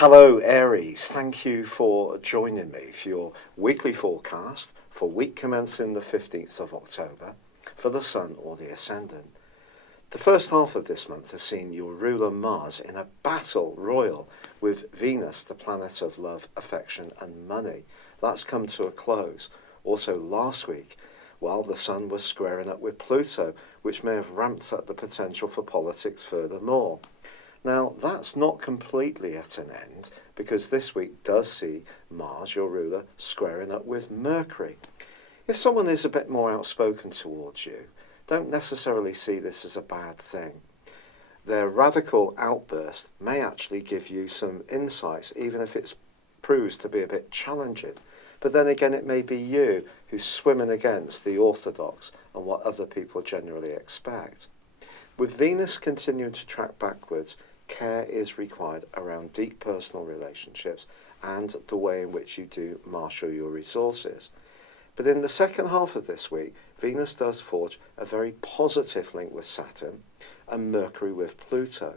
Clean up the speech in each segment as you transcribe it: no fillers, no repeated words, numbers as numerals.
Hello Aries, thank you for joining me for your weekly forecast for week commencing the 15th of October for the Sun or the Ascendant. The first half of this month has seen your ruler Mars in a battle royal with Venus, the planet of love, affection and money. That's come to a close. Also last week, while the Sun was squaring up with Pluto, which may have ramped up the potential for politics furthermore. Now, that's not completely at an end, because this week does see Mars, your ruler, squaring up with Mercury. If someone is a bit more outspoken towards you, don't necessarily see this as a bad thing. Their radical outburst may actually give you some insights, even if it proves to be a bit challenging. But then again, it may be you who's swimming against the orthodox and what other people generally expect. With Venus continuing to track backwards, care is required around deep personal relationships and the way in which you do marshal your resources. But in the second half of this week, Venus does forge a very positive link with Saturn and Mercury with Pluto.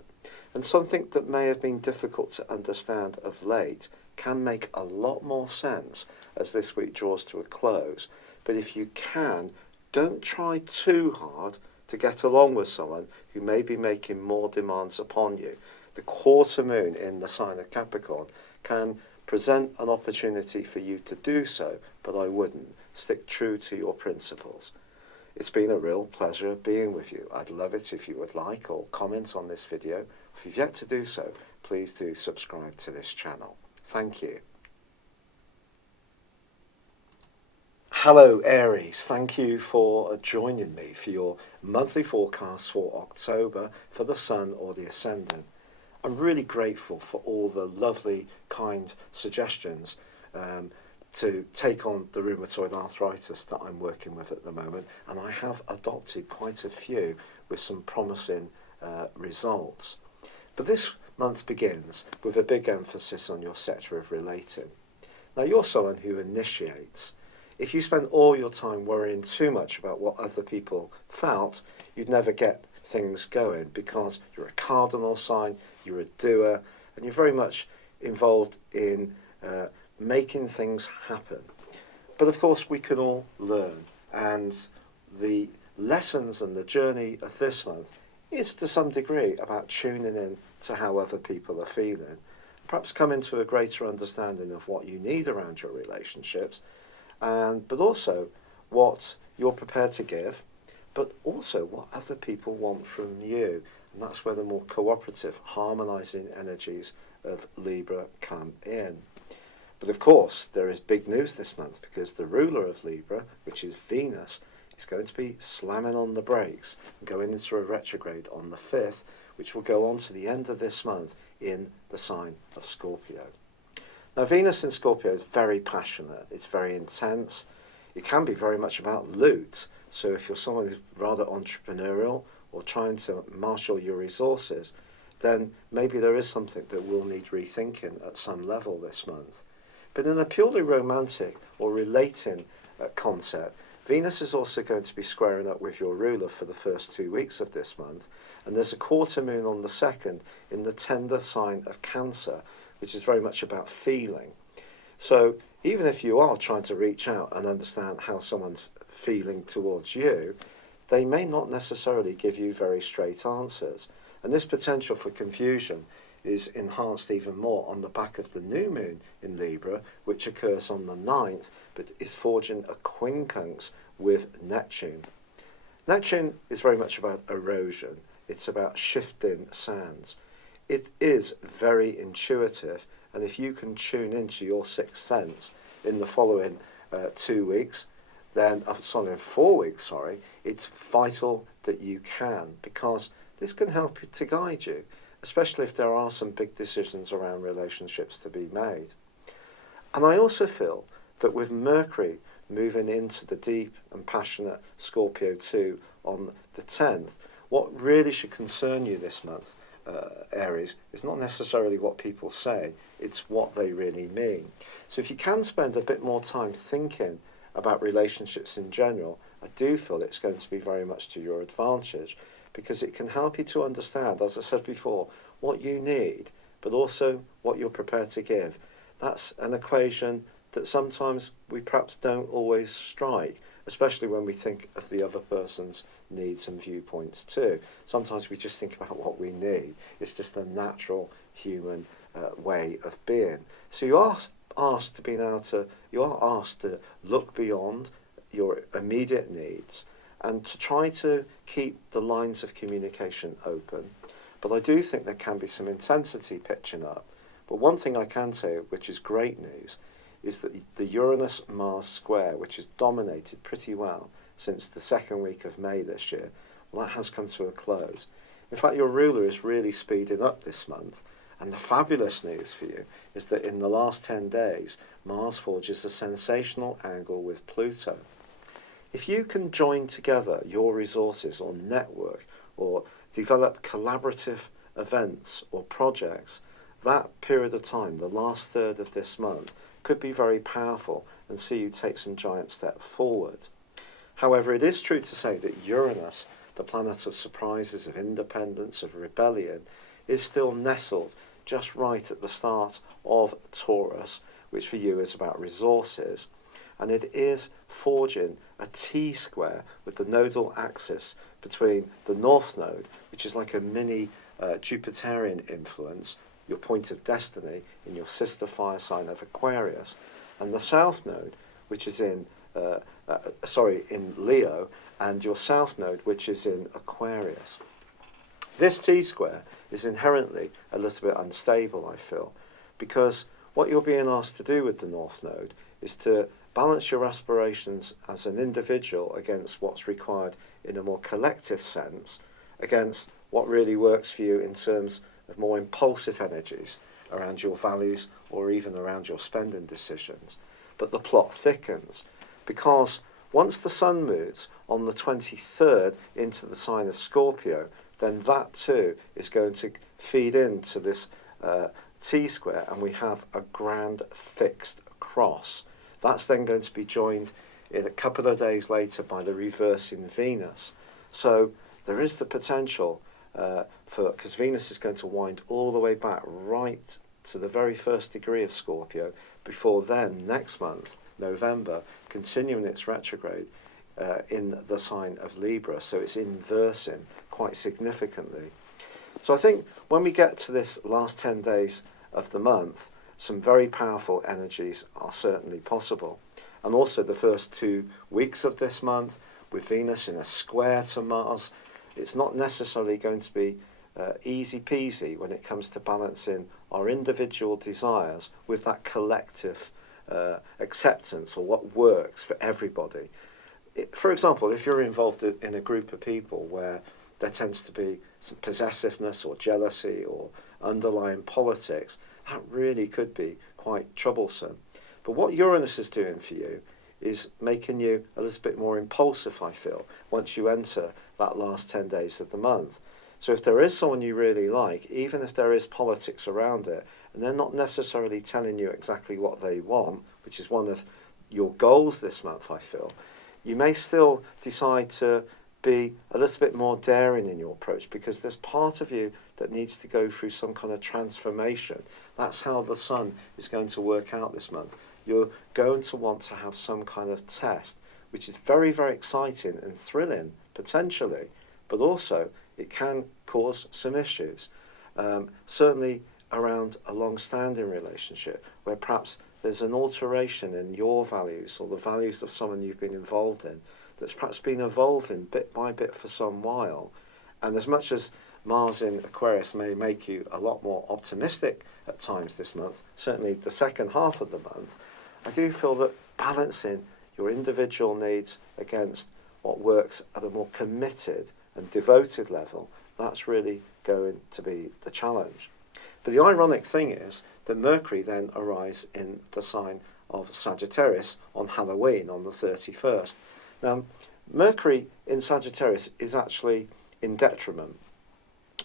And something that may have been difficult to understand of late can make a lot more sense as this week draws to a close. But if you can, don't try too hard to get along with someone who may be making more demands upon you. The quarter moon in the sign of Capricorn can present an opportunity for you to do so, but I wouldn't. Stick true to your principles. It's been a real pleasure being with you. I'd love it if you would like or comment on this video. If you've yet to do so, please do subscribe to this channel. Thank you. Hello Aries, thank you for joining me for your monthly forecast for October for the Sun or the Ascendant. I'm really grateful for all the lovely, kind suggestions to take on the rheumatoid arthritis that I'm working with at the moment, and I have adopted quite a few with some promising results. But this month begins with a big emphasis on your sector of relating. Now, you're someone who initiates. If you spend all your time worrying too much about what other people felt, you'd never get things going, because you're a cardinal sign, you're a doer, and you're very much involved in making things happen. But of course we can all learn, and the lessons and the journey of this month is to some degree about tuning in to how other people are feeling, perhaps coming to a greater understanding of what you need around your relationships, but also what you're prepared to give, but also what other people want from you. And that's where the more cooperative, harmonizing energies of Libra come in. But of course, there is big news this month, because the ruler of Libra, which is Venus, is going to be slamming on the brakes and going into a retrograde on the 5th, which will go on to the end of this month in the sign of Scorpio. Now, Venus in Scorpio is very passionate, it's very intense, it can be very much about loot. So if you're someone who's rather entrepreneurial or trying to marshal your resources, then maybe there is something that will need rethinking at some level this month. But in a purely romantic or relating concept, Venus is also going to be squaring up with your ruler for the first 2 weeks of this month, and there's a quarter moon on the 2nd in the tender sign of Cancer, which is very much about feeling. So even if you are trying to reach out and understand how someone's feeling towards you, they may not necessarily give you very straight answers. And this potential for confusion is enhanced even more on the back of the new moon in Libra, which occurs on the 9th, but is forging a quincunx with Neptune. Neptune is very much about erosion. It's about shifting sands. It is very intuitive, and if you can tune into your sixth sense in the following 2 weeks, then, 4 weeks, it's vital that you can, because this can help you to guide you, especially if there are some big decisions around relationships to be made. And I also feel that with Mercury moving into the deep and passionate Scorpio 2 on the 10th, what really should concern you this month, Aries, is not necessarily what people say, it's what they really mean. So if you can spend a bit more time thinking about relationships in general, I do feel it's going to be very much to your advantage, because it can help you to understand, as I said before, what you need but also what you're prepared to give. That's an equation that sometimes we perhaps don't always strike, especially when we think of the other person's needs and viewpoints too. Sometimes we just think about what we need. It's just a natural human way of being. So you are asked to look beyond your immediate needs and to try to keep the lines of communication open. But I do think there can be some intensity pitching up. But one thing I can say, which is great news, is that the Uranus-Mars square, which has dominated pretty well since the second week of May this year, well, that has come to a close. In fact, your ruler is really speeding up this month, and the fabulous news for you is that in the last 10 days, Mars forges a sensational angle with Pluto. If you can join together your resources or network or develop collaborative events or projects, that period of time, the last third of this month, could be very powerful and see you take some giant step forward. However, it is true to say that Uranus, the planet of surprises, of independence, of rebellion, is still nestled just right at the start of Taurus, which for you is about resources, and it is forging a T-square with the nodal axis between the North Node, which is like a mini Jupiterian influence, your point of destiny in your sister fire sign of Aquarius, and the South Node, which is in Leo, and your South Node, which is in Aquarius. This T-square is inherently a little bit unstable, I feel, because what you're being asked to do with the North Node is to balance your aspirations as an individual against what's required in a more collective sense, against what really works for you in terms of more impulsive energies around your values or even around your spending decisions. But the plot thickens because once the Sun moves on the 23rd into the sign of Scorpio, then that too is going to feed into this T-square, and we have a grand fixed cross. That's then going to be joined in a couple of days later by the reversing Venus. So there is the potential because Venus is going to wind all the way back right to the very first degree of Scorpio before then, next month, November, continuing its retrograde in the sign of Libra. So it's inversing quite significantly. So I think when we get to this last 10 days of the month, some very powerful energies are certainly possible. And also the first 2 weeks of this month, with Venus in a square to Mars, it's not necessarily going to be easy peasy when it comes to balancing our individual desires with that collective acceptance or what works for everybody. For example, if you're involved in a group of people where there tends to be some possessiveness or jealousy or underlying politics, that really could be quite troublesome. But what Uranus is doing for you is making you a little bit more impulsive, I feel, once you enter that last 10 days of the month. So if there is someone you really like, even if there is politics around it, and they're not necessarily telling you exactly what they want, which is one of your goals this month, I feel, you may still decide to be a little bit more daring in your approach, because there's part of you that needs to go through some kind of transformation. That's how the Sun is going to work out this month. You're going to want to have some kind of test, which is very, very exciting and thrilling, potentially, but also it can cause some issues. Certainly around a long-standing relationship, where perhaps there's an alteration in your values or the values of someone you've been involved in that's perhaps been evolving bit by bit for some while. And as much as Mars in Aquarius may make you a lot more optimistic at times this month, certainly the second half of the month, I do feel that balancing your individual needs against what works at a more committed and devoted level, that's really going to be the challenge. But the ironic thing is that Mercury then arrives in the sign of Sagittarius on Halloween, on the 31st. Now, Mercury in Sagittarius is actually in detriment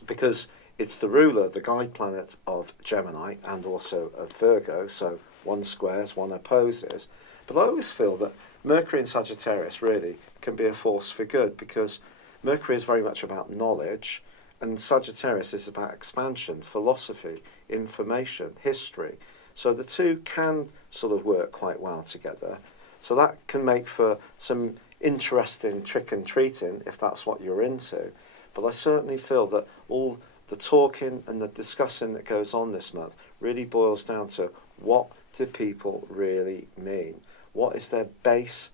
because it's the ruler, the guide planet of Gemini and also of Virgo, so one squares, one opposes. But I always feel that Mercury in Sagittarius really can be a force for good, because Mercury is very much about knowledge, And Sagittarius is about expansion, philosophy, information, history. So the two can sort of work quite well together. So that can make for some interesting trick and treating if that's what you're into. But I certainly feel that all the talking and the discussing that goes on this month really boils down to what do people really mean? What is their base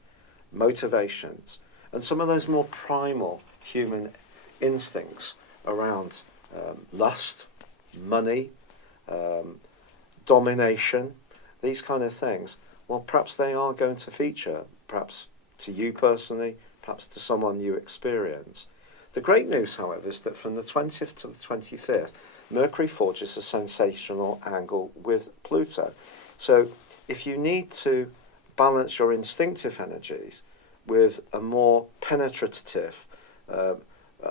motivations? And some of those more primal human instincts around lust, money, domination, these kind of things, well, perhaps they are going to feature, perhaps to you personally, perhaps to someone you experience. The great news, however, is that from the 20th to the 25th, Mercury forges a sensational angle with Pluto. So if you need to balance your instinctive energies with a more penetrative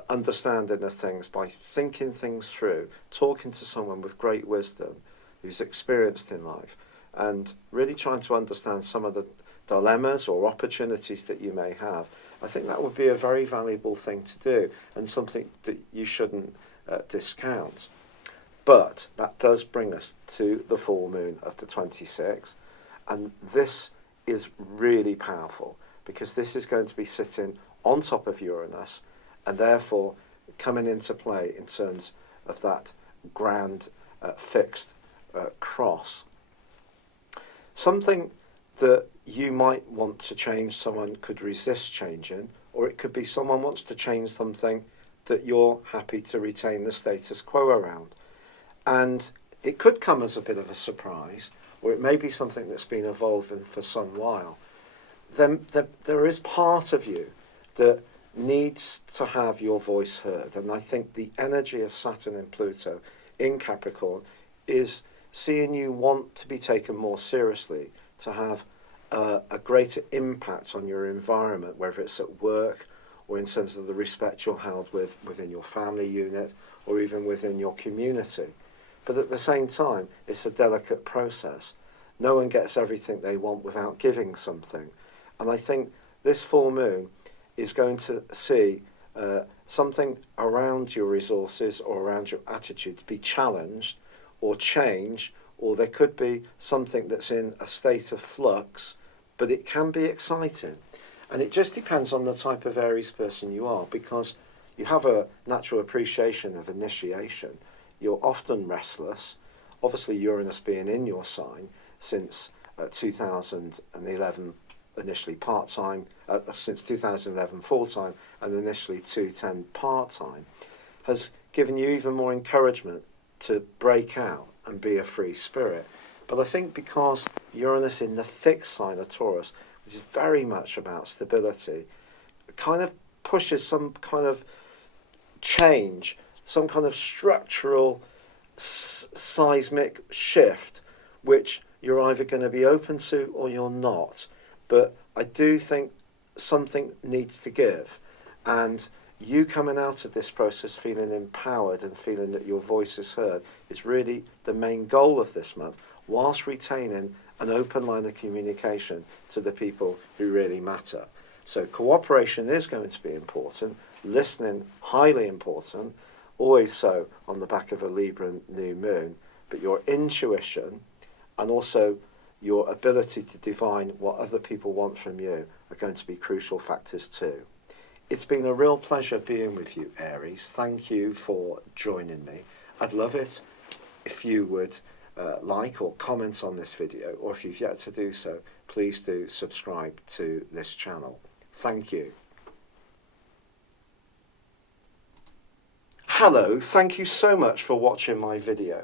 understanding of things by thinking things through, talking to someone with great wisdom who's experienced in life, and really trying to understand some of the dilemmas or opportunities that you may have, I think that would be a very valuable thing to do and something that you shouldn't discount. But that does bring us to the full moon of the 26th, and this is really powerful because this is going to be sitting on top of Uranus and therefore coming into play in terms of that grand fixed cross. Something that you might want to change, someone could resist changing, or it could be someone wants to change something that you're happy to retain the status quo around. And it could come as a bit of a surprise, or it may be something that's been evolving for some while. Then there is part of you that needs to have your voice heard. And I think the energy of Saturn and Pluto in Capricorn is seeing you want to be taken more seriously, to have a greater impact on your environment, whether it's at work or in terms of the respect you're held within your family unit or even within your community. But at the same time, it's a delicate process. No one gets everything they want without giving something. And I think this full moon is going to see something around your resources or around your attitude to be challenged or changed, or there could be something that's in a state of flux, but it can be exciting. And it just depends on the type of Aries person you are, because you have a natural appreciation of initiation. You're often restless. Obviously, Uranus being in your sign since 2011, initially part-time, since 2011 full-time, and initially 2010 part-time, has given you even more encouragement to break out and be a free spirit. But I think because Uranus in the fixed sign of Taurus, which is very much about stability, kind of pushes some kind of change, some kind of structural seismic shift, which you're either going to be open to or you're not. But I do think something needs to give. And you coming out of this process feeling empowered and feeling that your voice is heard is really the main goal of this month, whilst retaining an open line of communication to the people who really matter. So cooperation is going to be important, listening highly important, always so on the back of a Libra new moon, but your intuition and also your ability to divine what other people want from you are going to be crucial factors too. It's been a real pleasure being with you, Aries. Thank you for joining me. I'd love it if you would like or comment on this video, or if you've yet to do so, please do subscribe to this channel. Thank you. Hello, thank you so much for watching my video.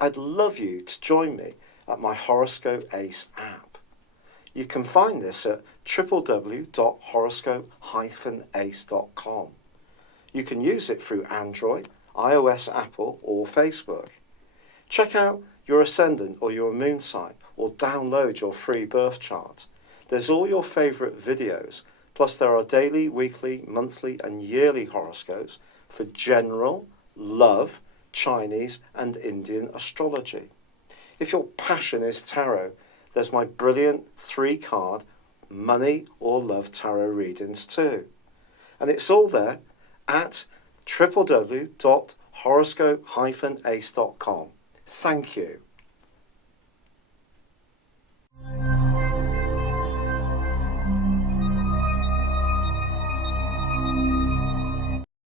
I'd love you to join me at my Horoscope Ace app. You can find this at www.horoscope-ace.com. You can use it through Android, iOS, Apple, or Facebook. Check out your ascendant or your moon sign, or download your free birth chart. There's all your favourite videos, plus there are daily, weekly, monthly and yearly horoscopes for general, love, Chinese and Indian astrology. If your passion is tarot, there's my brilliant 3-card money or love tarot readings too. And it's all there at www.horoscope-ace.com. Thank you.